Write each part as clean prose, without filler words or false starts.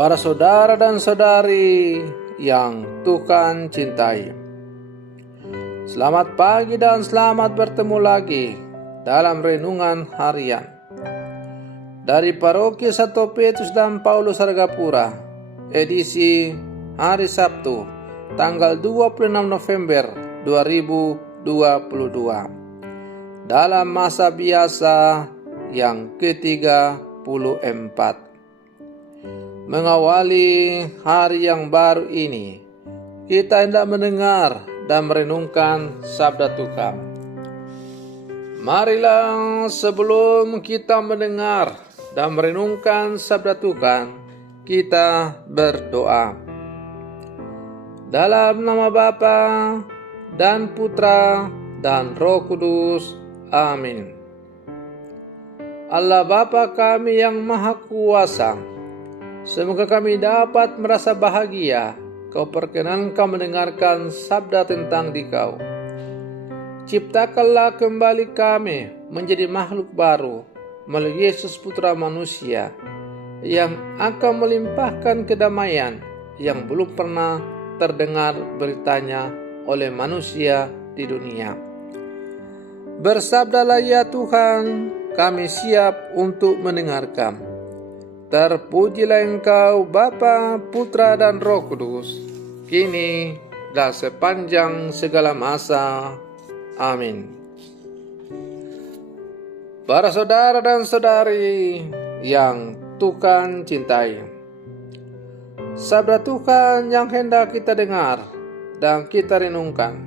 Para saudara dan saudari yang Tuhan cintai, selamat pagi dan selamat bertemu lagi dalam renungan harian dari Paroki Santo Petrus dan Paulus Hargapura, edisi hari Sabtu, tanggal 26 November 2022, dalam masa biasa yang ke-34. Mengawali hari yang baru ini, kita hendak mendengar dan merenungkan sabda Tuhan. Marilah sebelum kita mendengar dan merenungkan sabda Tuhan, kita berdoa. Dalam nama Bapa dan Putra dan Roh Kudus. Amin. Allah Bapa kami yang Maha Kuasa, semoga kami dapat merasa bahagia Kau perkenankan mendengarkan sabda tentang Dikau. Ciptakanlah kembali kami menjadi makhluk baru melalui Yesus Putra Manusia yang akan melimpahkan kedamaian yang belum pernah terdengar beritanya oleh manusia di dunia. Bersabdalah ya Tuhan, kami siap untuk mendengarkan. Terpujilah Engkau Bapa, Putra dan Roh Kudus, kini dan sepanjang segala masa. Amin. Para saudara dan saudari yang Tuhan cintai, sabda Tuhan yang hendak kita dengar dan kita renungkan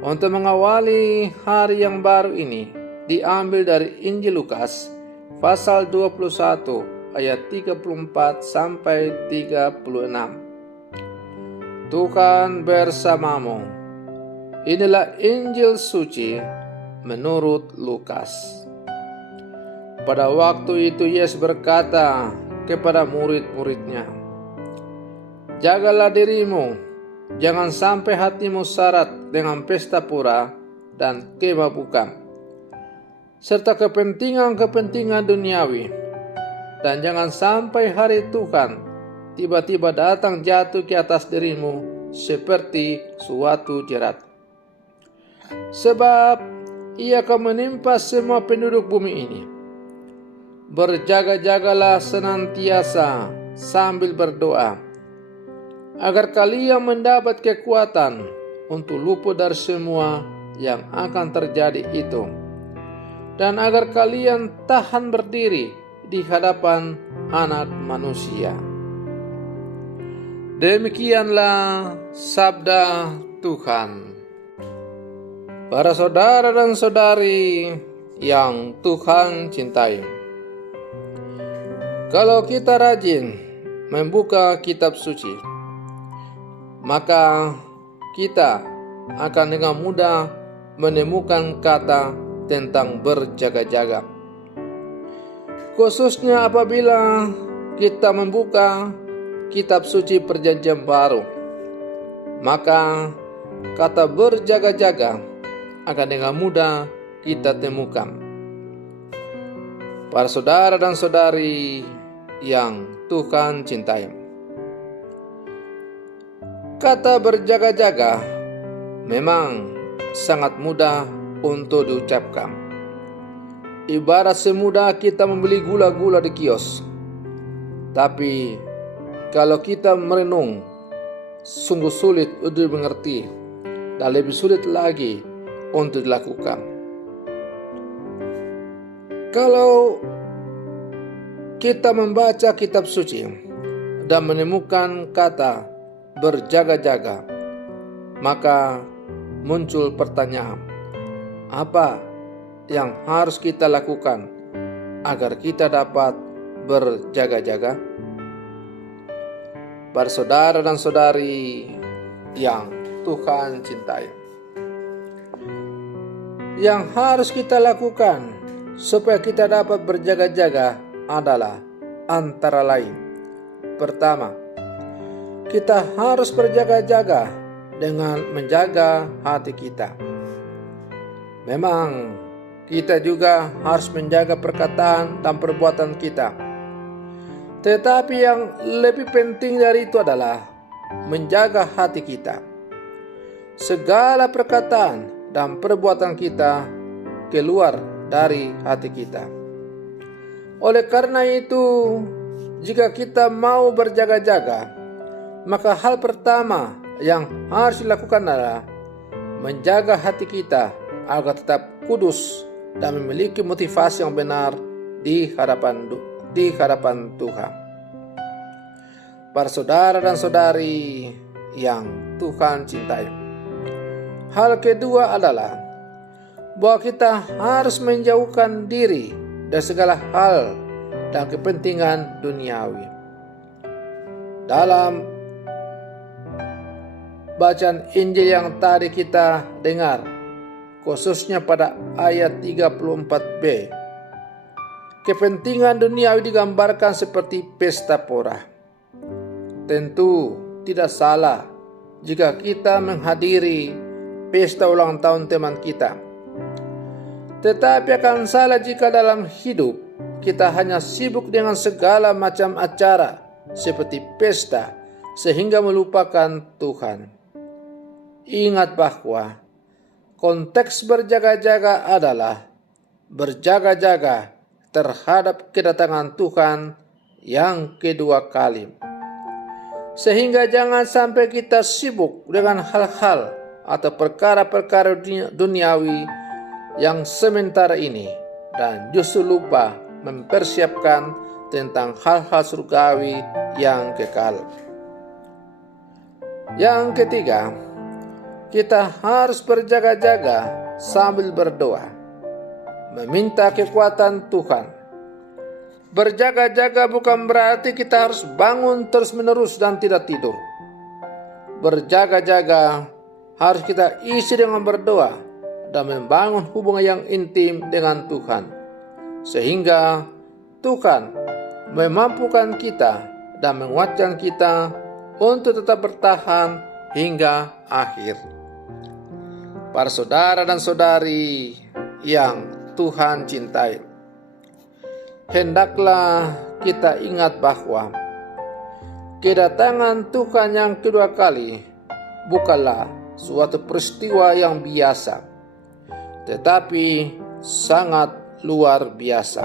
untuk mengawali hari yang baru ini diambil dari Injil Lukas pasal 21 ayat 34 sampai 36. Tuhan bersamamu. Inilah Injil suci menurut Lukas. Pada waktu itu Yesus berkata kepada murid-muridnya, "Jagalah dirimu, jangan sampai hatimu syarat dengan pesta pura dan kemabukan, serta kepentingan-kepentingan duniawi. Dan jangan sampai hari Tuhan tiba-tiba datang jatuh ke atas dirimu seperti suatu jerat. Sebab ia akan menimpa semua penduduk bumi ini. Berjaga-jagalah senantiasa sambil berdoa, agar kalian mendapat kekuatan untuk luput dari semua yang akan terjadi itu, dan agar kalian tahan berdiri di hadapan Anak Manusia." Demikianlah sabda Tuhan. Para saudara dan saudari yang Tuhan cintai, kalau kita rajin membuka kitab suci, maka kita akan dengan mudah menemukan kata tentang berjaga-jaga. Khususnya apabila kita membuka kitab suci Perjanjian Baru, maka kata berjaga-jaga akan dengan mudah kita temukan. Para saudara dan saudari yang Tuhan cintai, kata berjaga-jaga memang sangat mudah untuk diucapkan. Ibarat semudah kita membeli gula-gula di kios. Tapi kalau kita merenung, sungguh sulit untuk dimengerti dan lebih sulit lagi untuk dilakukan. Kalau kita membaca kitab suci dan menemukan kata berjaga-jaga, maka muncul pertanyaan, apa yang harus kita lakukan agar kita dapat berjaga-jaga? Para saudara dan saudari yang Tuhan cintai, yang harus kita lakukan supaya kita dapat berjaga-jaga adalah antara lain: pertama, kita harus berjaga-jaga dengan menjaga hati kita. Memang kita juga harus menjaga perkataan dan perbuatan kita. Tetapi yang lebih penting dari itu adalah menjaga hati kita. Segala perkataan dan perbuatan kita keluar dari hati kita. Oleh karena itu, jika kita mau berjaga-jaga, maka hal pertama yang harus dilakukan adalah menjaga hati kita agar tetap kudus dan memiliki motivasi yang benar di hadapan Tuhan. Para saudara dan saudari yang Tuhan cintai, hal kedua adalah bahwa kita harus menjauhkan diri dari segala hal dan kepentingan duniawi. Dalam bacaan Injil yang tadi kita dengar, khususnya pada ayat 34b, kepentingan duniawi digambarkan seperti pesta pora. Tentu tidak salah jika kita menghadiri pesta ulang tahun teman kita. Tetapi akan salah jika dalam hidup kita hanya sibuk dengan segala macam acara seperti pesta sehingga melupakan Tuhan. Ingat bahwa konteks berjaga-jaga adalah berjaga-jaga terhadap kedatangan Tuhan yang kedua kali. Sehingga jangan sampai kita sibuk dengan hal-hal atau perkara-perkara duniawi yang sementara ini dan justru lupa mempersiapkan tentang hal-hal surgawi yang kekal. Yang ketiga, kita harus berjaga-jaga sambil berdoa, meminta kekuatan Tuhan. Berjaga-jaga bukan berarti kita harus bangun terus-menerus dan tidak tidur. Berjaga-jaga harus kita isi dengan berdoa dan membangun hubungan yang intim dengan Tuhan, sehingga Tuhan memampukan kita dan menguatkan kita untuk tetap bertahan hingga akhir. Para saudara dan saudari yang Tuhan cintai, hendaklah kita ingat bahwa kedatangan Tuhan yang kedua kali bukanlah suatu peristiwa yang biasa, tetapi sangat luar biasa.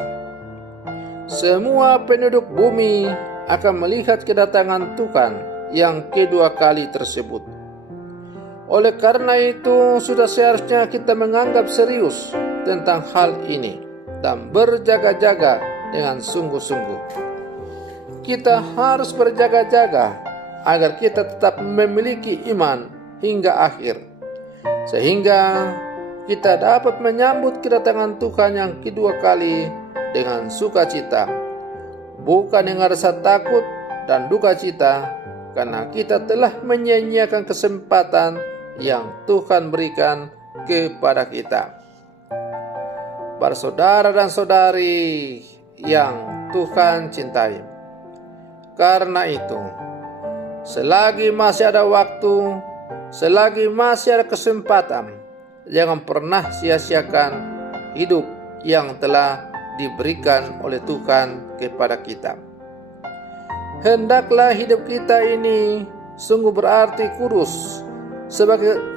Semua penduduk bumi akan melihat kedatangan Tuhan yang kedua kali tersebut. Oleh karena itu, sudah seharusnya kita menganggap serius tentang hal ini dan berjaga-jaga dengan sungguh-sungguh. Kita harus berjaga-jaga agar kita tetap memiliki iman hingga akhir, sehingga kita dapat menyambut kedatangan Tuhan yang kedua kali dengan sukacita, bukan dengan rasa takut dan duka cita, karena kita telah menyia-nyiakan kesempatan yang Tuhan berikan kepada kita. Para saudara dan saudari yang Tuhan cintai, karena itu, selagi masih ada waktu, selagi masih ada kesempatan, jangan pernah sia-siakan hidup yang telah diberikan oleh Tuhan kepada kita. Hendaklah hidup kita ini sungguh berarti kudus,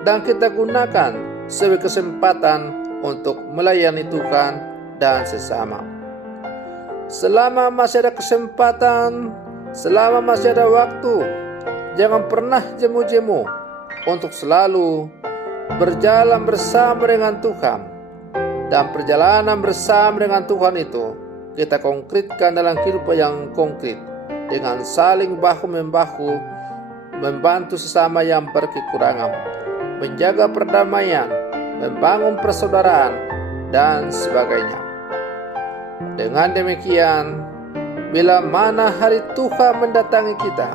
dan kita gunakan sebagai kesempatan untuk melayani Tuhan dan sesama. Selama masih ada kesempatan, selama masih ada waktu, jangan pernah jemu-jemu untuk selalu berjalan bersama dengan Tuhan. Dan perjalanan bersama dengan Tuhan itu kita konkretkan dalam kehidupan yang konkret, dengan saling bahu-membahu, membantu sesama yang berkekurangan, menjaga perdamaian, membangun persaudaraan, dan sebagainya. Dengan demikian, bila mana hari Tuhan mendatangi kita,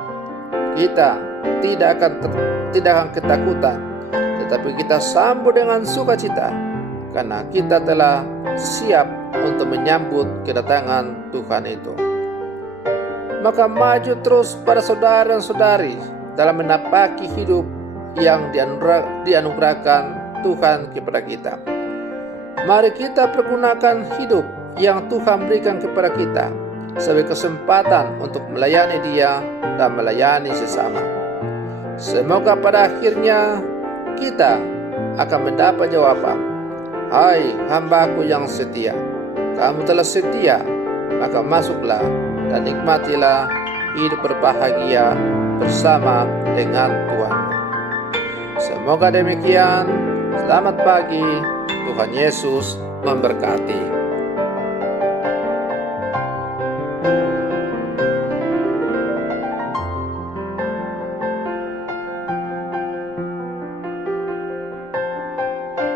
kita tidak akan ketakutan, tetapi kita sambut dengan sukacita, karena kita telah siap untuk menyambut kedatangan Tuhan itu. Maka maju terus para saudara dan saudari dalam menapaki hidup yang dianugerahkan Tuhan kepada kita. Mari kita pergunakan hidup yang Tuhan berikan kepada kita sebagai kesempatan untuk melayani Dia dan melayani sesama. Semoga pada akhirnya kita akan mendapat jawaban, "Hai hamba-Ku yang setia, kamu telah setia, maka masuklah dan nikmatilah hidup berbahagia bersama dengan Tuhan." Semoga demikian. Selamat pagi, Tuhan Yesus memberkati.